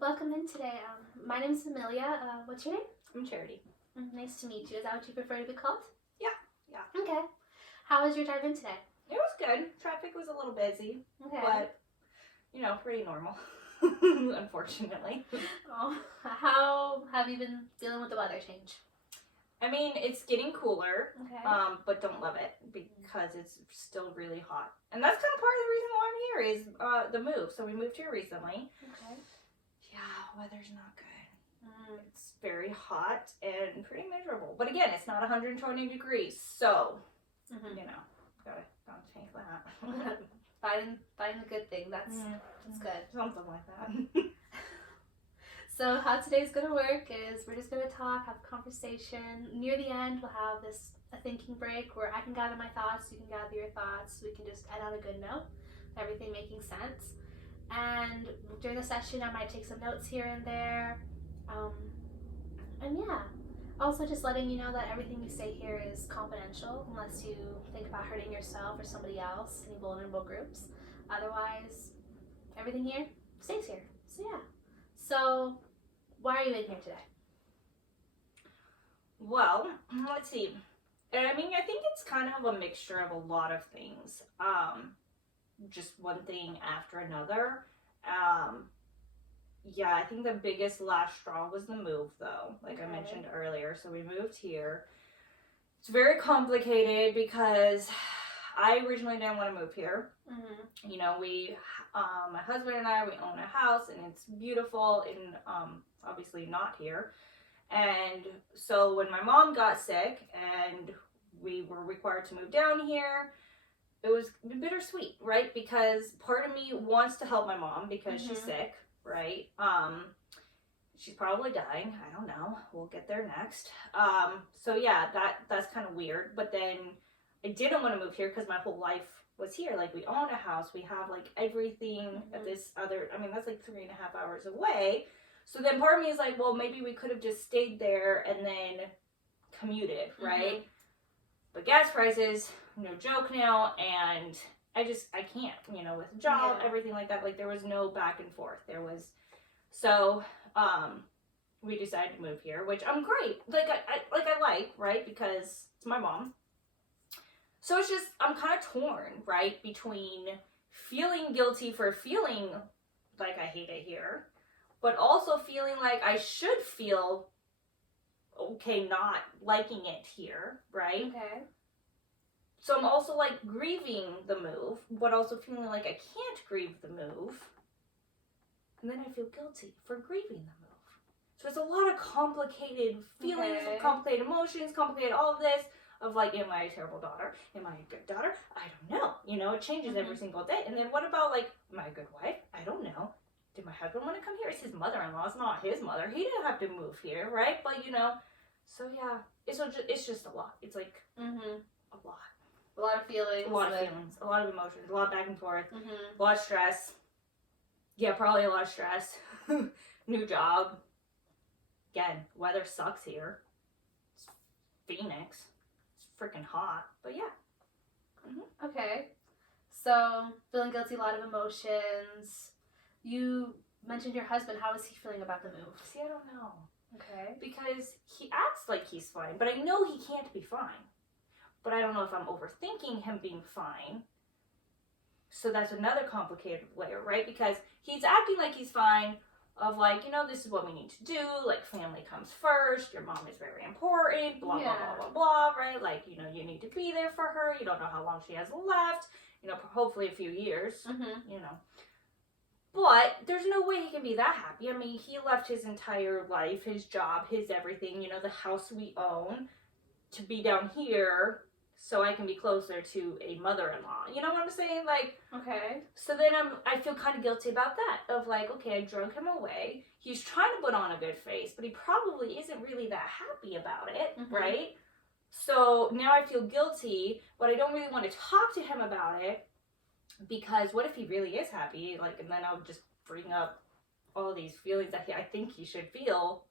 welcome in today. My name is Amelia. What's your name? I'm Charity. Nice to meet you. Is that what you prefer to be called? Yeah. Okay. How was your drive in today? It was good. Traffic was a little busy, Okay. but, pretty normal, unfortunately. Oh, how have you been dealing with the weather change? I mean, it's getting cooler, Okay. but don't love it because it's still really hot. And that's kind of part of the reason why I'm here is the move. So we moved here recently. Okay. Yeah, weather's not good. Mm. It's very hot and pretty miserable. But again, it's not 120 degrees, so, gotta take that. Fighting the good thing. That's good. Something like that. So how today's gonna work is we're just gonna talk, have a conversation. Near the end, we'll have a thinking break where I can gather my thoughts, you can gather your thoughts. We can just end on a good note, everything making sense. And during the session, I might take some notes here and there. And yeah, also just letting you know that everything we say here is confidential unless you think about hurting yourself or somebody else, any vulnerable groups. Otherwise, everything here stays here. So yeah. So why are you in here today? Well, let's see. I mean, I think it's kind of a mixture of a lot of things. Just one thing after another. Yeah, I think the biggest last straw was the move, though, like I mentioned earlier. So we moved here. It's very complicated because I originally didn't want to move here. Mm-hmm. You know, my husband and I, we own a house and it's beautiful and obviously not here. And so when my mom got sick and we were required to move down here, it was bittersweet, right? Because part of me wants to help my mom because she's sick, right? She's probably dying. I don't know. We'll get there next. So yeah, that's kind of weird. But then I didn't want to move here because my whole life was here. Like, we own a house. We have, like, everything at this other... I mean, that's, like, 3.5 hours away. So then part of me is like, well, maybe we could have just stayed there and then commuted, right? But gas prices, no joke now, and I can't, with a job, everything like that. Like, there was no back and forth. There was... So, we decided to move here, which I'm great. I like, right? Because it's my mom. So it's just, I'm kind of torn, right? Between feeling guilty for feeling like I hate it here, but also feeling like I should feel okay not liking it here, right? Okay. So I'm also, like, grieving the move, but also feeling like I can't grieve the move. And then I feel guilty for grieving the move. So it's a lot of complicated feelings, complicated emotions, complicated all of this. Of like, am I a terrible daughter? Am I a good daughter? I don't know. It changes every single day. And then what about, like, am I a good wife? I don't know. Did my husband want to come here? It's his mother-in-law. It's not his mother. He didn't have to move here, right? But, so yeah, it's just a lot. It's like a lot. A lot of feelings. A lot of feelings. A lot of emotions. A lot of back and forth. A lot of stress. Yeah, probably a lot of stress. New job. Again, weather sucks here. It's Phoenix. Freaking hot, but yeah. Okay, so feeling guilty, a lot of emotions. You mentioned your husband. How is he feeling about the move? See, I don't know. Okay. Because he acts like he's fine, but I know he can't be fine. But I don't know if I'm overthinking him being fine. So that's another complicated layer, right? Because he's acting like he's fine, of like, this is what we need to do, like, family comes first, your mom is very important, blah, blah, blah, blah, blah, right? Like, you need to be there for her, you don't know how long she has left, hopefully a few years, But there's no way he can be that happy. I mean, he left his entire life, his job, his everything, the house we own, to be down here so I can be closer to a mother-in-law. You know what I'm saying? Like, okay. So then I feel kind of guilty about that. Of like, okay, I drug him away. He's trying to put on a good face, but he probably isn't really that happy about it, right? So now I feel guilty, but I don't really want to talk to him about it because what if he really is happy? Like, and then I'll just bring up all these feelings that I think he should feel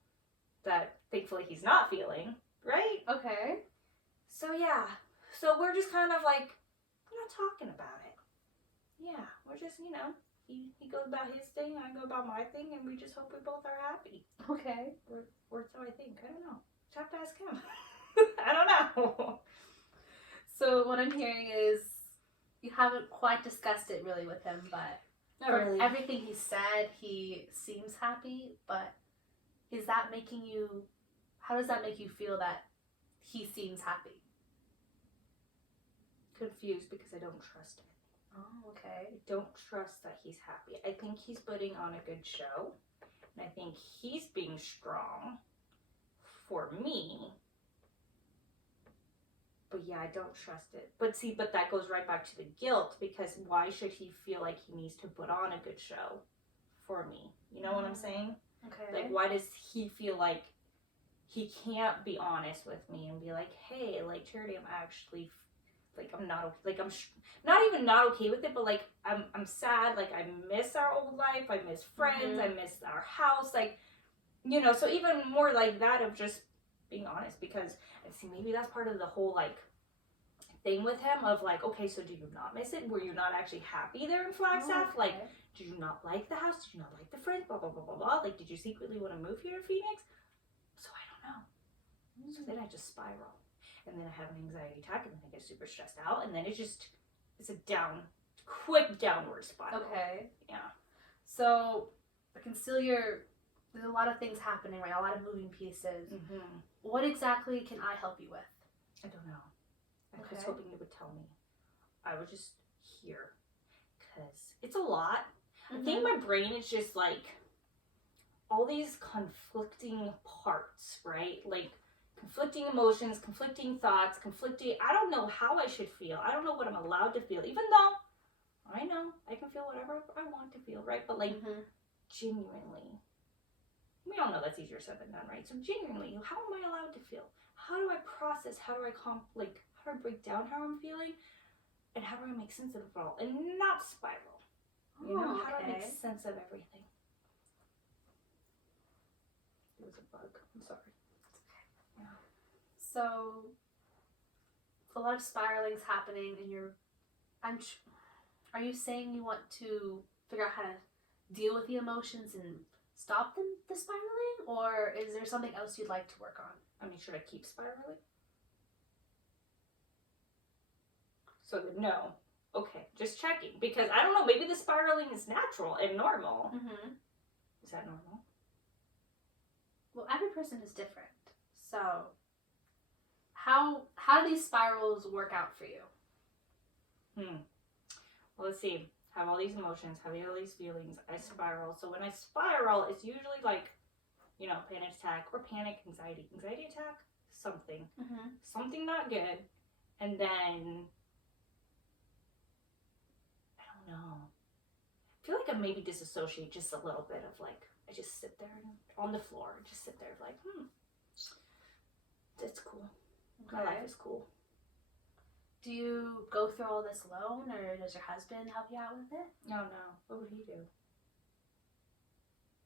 that thankfully he's not feeling, right? Okay. So yeah. So we're just kind of like, we're not talking about it. Yeah, we're just, he goes about his thing, I go about my thing, and we just hope we both are happy. Okay. Or so I think. I don't know. Just have to ask him. I don't know. So what I'm hearing is you haven't quite discussed it really with him, but Not from really. everything he said, he seems happy, but is that making you, how does that make you feel that he seems happy? Confused because I don't trust him. Oh, okay. I don't trust that he's happy. I think he's putting on a good show. And I think he's being strong for me. But yeah, I don't trust it. But that goes right back to the guilt, because why should he feel like he needs to put on a good show for me? You know what I'm saying? Okay. Like, why does he feel like he can't be honest with me and be like, hey, like, Charity, I'm actually, like, I'm not, like, not even not okay with it, but, like, I'm sad, like, I miss our old life, I miss friends, I miss our house, like, you know, so even more like that of just being honest, because, and see, maybe that's part of the whole, like, thing with him of, like, okay, so do you not miss it? Were you not actually happy there in Flagstaff? Like, did you not like the house? Did you not like the friends? Blah, blah, blah, blah, blah. Like, did you secretly want to move here to Phoenix? So I don't know. So then I just spiral. And then I have an anxiety attack, and then I get super stressed out, and then it's a quick downward spiral. Okay. Yeah. So I can still there's a lot of things happening, right? A lot of moving pieces. Mm-hmm. What exactly can I help you with? I don't know. I was Okay. hoping you would tell me. I was just here. Because it's a lot. I think my brain is just like all these conflicting parts, right? Like conflicting emotions, conflicting thoughts, I don't know how I should feel. I don't know what I'm allowed to feel, even though I know I can feel whatever I want to feel, right? But like genuinely, we all know that's easier said than done, right? So genuinely, how am I allowed to feel? How do I process? How do I how do I break down how I'm feeling? And how do I make sense of it all? And not spiral. You know, how do I make sense of everything? It was a bug. I'm sorry. Yeah. So a lot of spiraling's happening, and are you saying you want to figure out how to deal with the emotions and stop the spiraling, or is there something else you'd like to work on? I mean, should I keep spiraling? So then no. Okay, just checking, because I don't know, maybe the spiraling is natural and normal. Is that normal? Well, every person is different. So how do these spirals work out for you? Well, let's see. Have all these emotions, have all these feelings. I spiral. So when I spiral, it's usually like, you know, panic attack or anxiety attack, something not good, and then I don't know. I feel like I maybe disassociate just a little bit of like I just sit there on the floor, just sit there like, that's cool. My life is cool. Do you go through all this alone, or does your husband help you out with it? No. What would he do?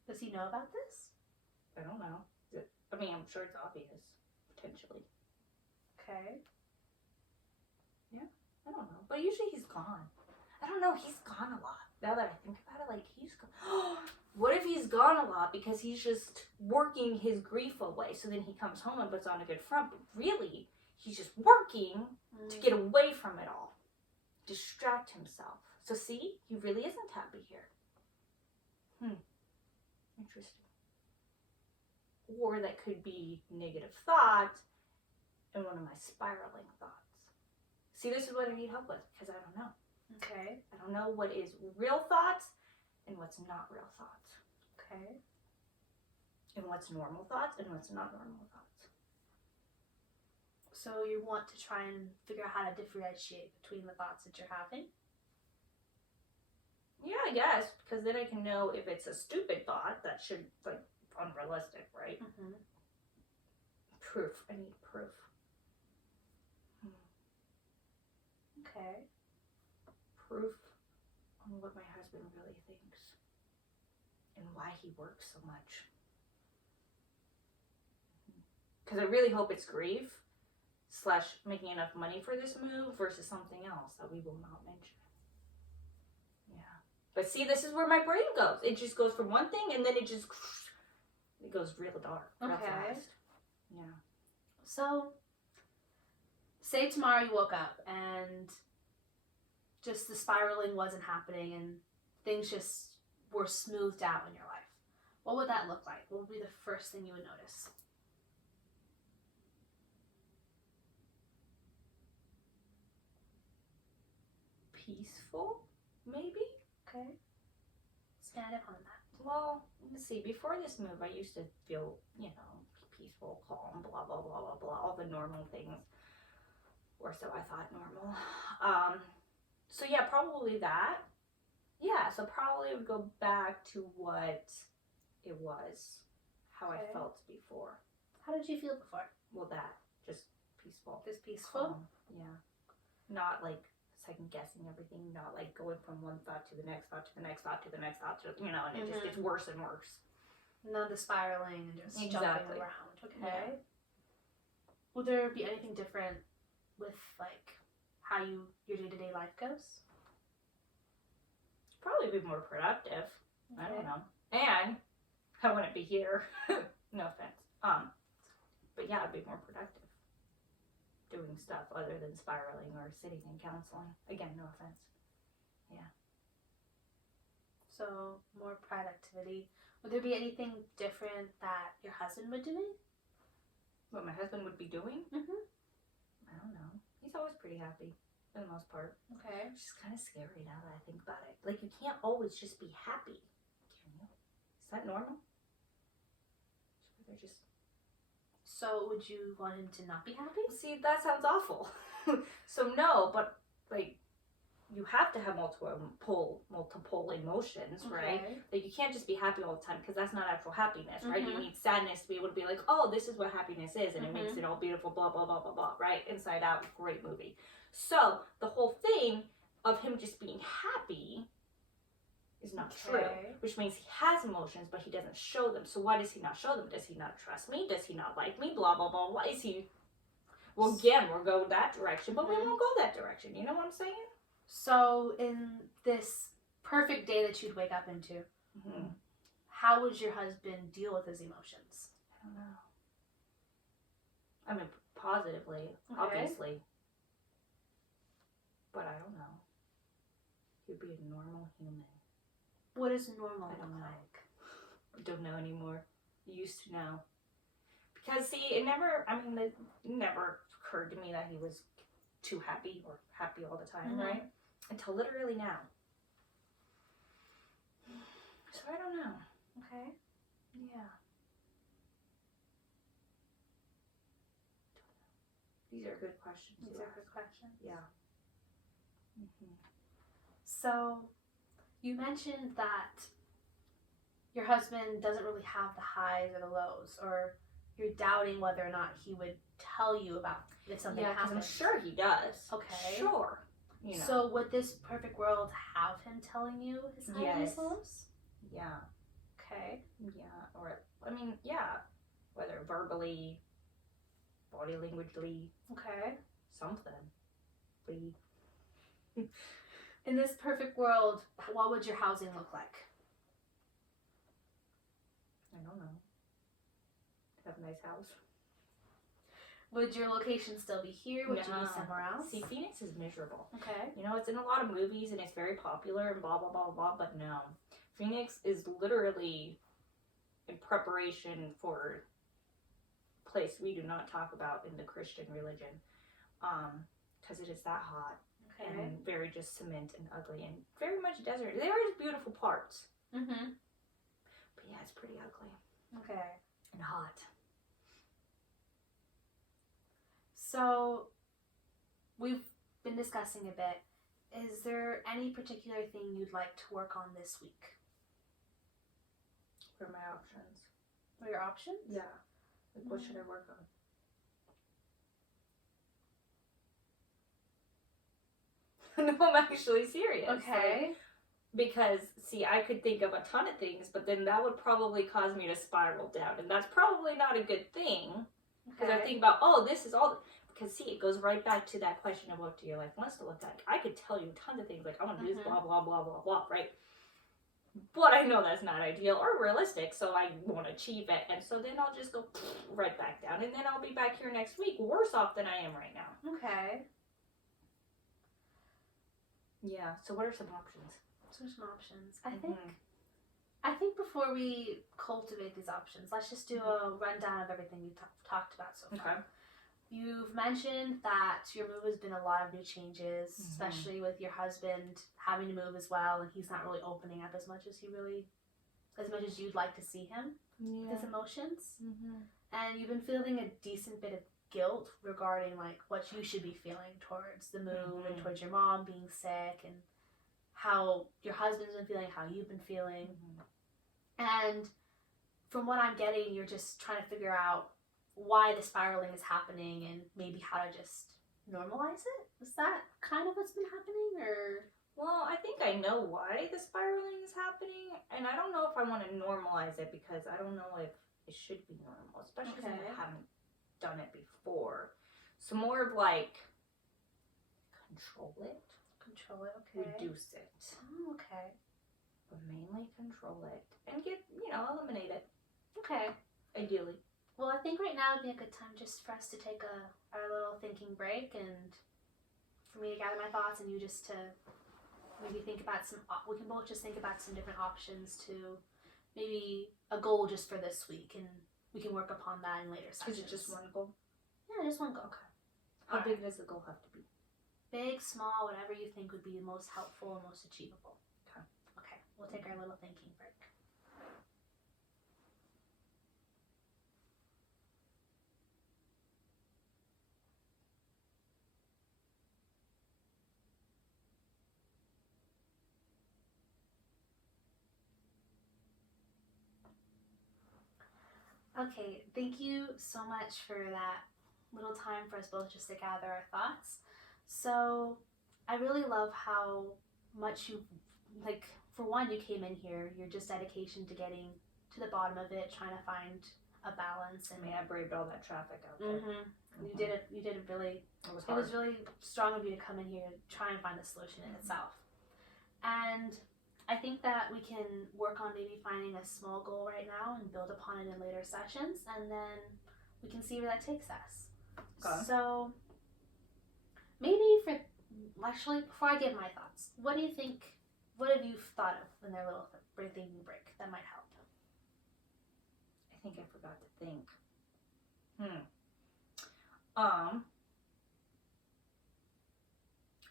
Does he know about this? I don't know. I mean, I'm sure it's obvious, potentially. Okay. Yeah, I don't know. But usually he's gone. I don't know, he's gone a lot. Now that I think about it, like, he's gone. What if he's gone a lot because he's just working his grief away, so then he comes home and puts on a good front, but really, he's just working to get away from it all. Distract himself. So see, he really isn't happy here. Interesting. Or that could be negative thought and one of my spiraling thoughts. See, this is what I need help with, because I don't know. Okay. I don't know what is real thoughts and what's not real thoughts. Okay. And what's normal thoughts and what's not normal thoughts. So you want to try and figure out how to differentiate between the thoughts that you're having? Yeah, I guess, because then I can know if it's a stupid thought that should, like, unrealistic, right? Proof. I need proof. Okay. Proof on what my husband really thinks and why he works so much. Because I really hope it's grief / making enough money for this move versus something else that we will not mention. Yeah. But see, this is where my brain goes. It just goes from one thing and then it goes real dark. Real fast. Yeah. So, say tomorrow you woke up and just the spiraling wasn't happening and things just were smoothed out in your life. What would that look like? What would be the first thing you would notice? Peaceful, maybe? Okay. Expand upon that. Well, let's see. Before this move, I used to feel, peaceful, calm, blah, blah, blah, blah, blah, all the normal things. Or so I thought normal. So yeah, probably that. Yeah, so probably it would go back to what it was, how I felt before. How did you feel before? Well, that, just peaceful. Just peaceful? Calm, yeah. Not like second guessing everything, not like going from one thought to the next thought to the next thought to the next thought to, and it just gets worse and worse. None of the spiraling and just jumping around. Okay. Yeah. Will there be anything different with like how your day-to-day life goes? Probably be more productive. Okay. I don't know. And I wouldn't be here. No offense. But yeah, I'd be more productive doing stuff other than spiraling or sitting in counseling. Again, no offense. Yeah. So more productivity. Would there be anything different that your husband would do? What my husband would be doing? Mm-hmm. I don't know. He's always pretty happy for the most part. Okay. It's just kind of scary now that I think about it. Like, you can't always just be happy, can you? Is that normal? They're just... So would you want him to not be happy? See, that sounds awful. So no, but like, you have to have multiple emotions, right? Like, you can't just be happy all the time because that's not actual happiness, right? You need sadness to be able to be like, oh, this is what happiness is, and it makes it all beautiful, blah, blah, blah, blah, blah, right? Inside Out, great movie. So the whole thing of him just being happy is not true, which means he has emotions, but he doesn't show them. So why does he not show them? Does he not trust me? Does he not like me? Blah, blah, blah, blah. Is he... Well, again, we'll go that direction, but we won't go that direction. You know what I'm saying? So in this perfect day that you'd wake up into, how would your husband deal with his emotions? I don't know. I mean, positively, obviously. But I don't know. He'd be a normal human. What does normal I don't look know. like? I don't know anymore. Used to know. Because, see, it never occurred to me that he was too happy or happy all the time, right? Until literally now. So I don't know. Okay. Yeah. These are good questions. These are good questions. Yeah. So, you mentioned that your husband doesn't really have the highs or the lows, or you're doubting whether or not he would tell you about if something happens. I'm sure he does. Okay. Sure. You know. So, would this perfect world have him telling you his highs and his lows? Yeah. Okay. Yeah. Or, I mean, yeah. Whether verbally, body languagely. Okay. Something. In this perfect world, what would your housing look like? I don't know. Have a nice house. Would your location still be here? Would you be somewhere else? See, Phoenix is miserable. Okay. You know, it's in a lot of movies and it's very popular and blah, blah, blah, blah, but no. Phoenix is literally in preparation for a place we do not talk about in the Christian religion. Because it is that hot. Okay. And very just cement and ugly and very much desert. There is beautiful parts. But yeah, it's pretty ugly. Okay. And hot. So, we've been discussing a bit. Is there any particular thing you'd like to work on this week? What are my options? What are your options? Yeah. Like, what should I work on? No, I'm actually serious. Okay. Like, because, see, I could think of a ton of things, but then that would probably cause me to spiral down. And that's probably not a good thing. Because I think about, oh, this is all... Because, see, it goes right back to that question of what do your life wants to look like. I could tell you tons of things, like, I want to do this, blah, blah, blah, blah, blah, right? but I know that's not ideal or realistic, so I won't achieve it. And so then I'll just go right back down, and then I'll be back here next week worse off than I am right now. Okay. Yeah, so what are some options? So some options. I think before we cultivate these options, let's just do a rundown of everything we've talked about so far. Okay. You've mentioned that your move has been a lot of new changes, especially with your husband having to move as well, and he's not really opening up as much as you'd like to see him with his emotions. And you've been feeling a decent bit of guilt regarding like what you should be feeling towards the move and towards your mom being sick, and how your husband's been feeling, how you've been feeling. And from what I'm getting, you're just trying to figure out why the spiraling is happening and maybe how to just normalize it. Is that kind of what's been happening, or? Well, I think I know why the spiraling is happening, and I don't know if I want to normalize it because I don't know if it should be normal, especially since I haven't done it before. So more of like control it. Control it, okay. Reduce it. Oh, okay. But mainly control it and get, eliminate it. Okay. Ideally. Well, I think right now would be a good time just for us to take our little thinking break, and for me to gather my thoughts and you just to maybe think about we can both just think about some different options to maybe a goal just for this week, and we can work upon that in later sessions. Is it just one goal? Yeah, just one goal. Okay. How big does the goal have to be? Big, small, whatever you think would be the most helpful and most achievable. Okay. Okay, we'll take our little thinking break. Okay, thank you so much for that little time for us both just to gather our thoughts. So, I really love how much you, for one, you came in here, your just dedication to getting to the bottom of it, trying to find a balance. And I braved all that traffic out there. You did it really, it was hard. It was really strong of you to come in here to try and find a solution in itself. And I think that we can work on maybe finding a small goal right now and build upon it in later sessions, and then we can see where that takes us. Okay. So maybe before I give my thoughts, what have you thought of in their little thinking break that might help? I think I forgot to think.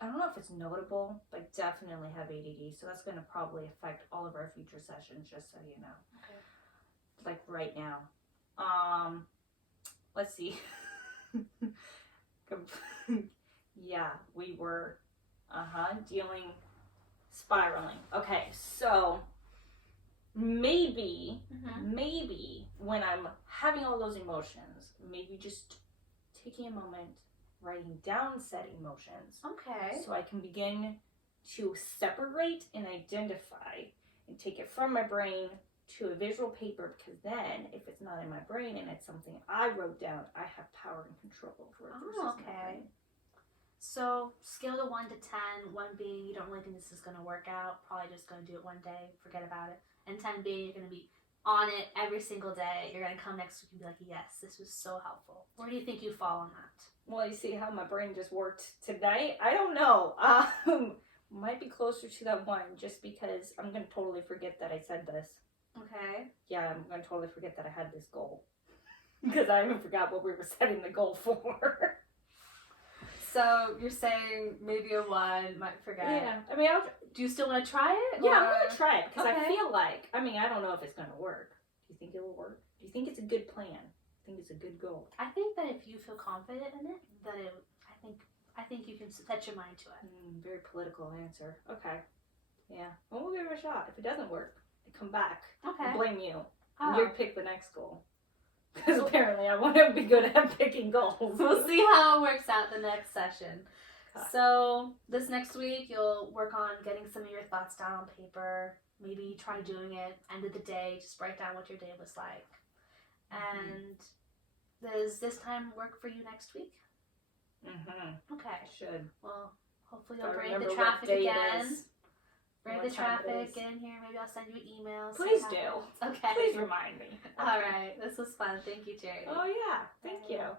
I don't know if it's notable, but I definitely have ADD, so that's going to probably affect all of our future sessions, just so you know. Okay. Like right now. Let's see. Yeah, we were, spiraling. Okay, so maybe when I'm having all those emotions, maybe just taking a moment, writing down said emotions. Okay. So I can begin to separate and identify and take it from my brain to a visual paper, because then if it's not in my brain and it's something I wrote down, I have power and control over it. Oh, okay. So scale to 1 to 10, 1 being you don't really think this is going to work out, probably just going to do it one day, forget about it, and 10 being you're going to be on it every single day. You're going to come next week and be like, yes, this was so helpful. Where do you think you fall on that? Well, you see how my brain just worked tonight? I don't know. Might be closer to that 1, just because I'm going to totally forget that I said this. Okay. Yeah, I'm going to totally forget that I had this goal. Because I even forgot what we were setting the goal for. So you're saying maybe a 1, might forget. Yeah. I mean, do you still want to try it? Yeah, I'm going to try it. Because Okay. I feel like, I don't know if it's going to work. Do you think it will work? Do you think it's a good plan? I think it's a good goal. I think that if you feel confident in it, I think you can set your mind to it. Very political answer. Okay. Yeah. Well, we'll give it a shot. If it doesn't work, I come back. Okay. I'll blame you. Oh. You pick the next goal. Because apparently I want to be good at picking goals. We'll see how it works out the next session. Okay. So this next week, you'll work on getting some of your thoughts down on paper. Maybe try doing it end of the day. Just write down what your day was like. And does this time work for you next week? Mm-hmm. Okay. Should. Well, hopefully you'll Gotta brave remember the what traffic day it again. is. Brave what the time it traffic, is. get in here. Maybe I'll send you an email. say Please hi. do. Okay. Please remind me. All right. This was fun. Thank you, Jerry. Oh yeah, thank Bye. you.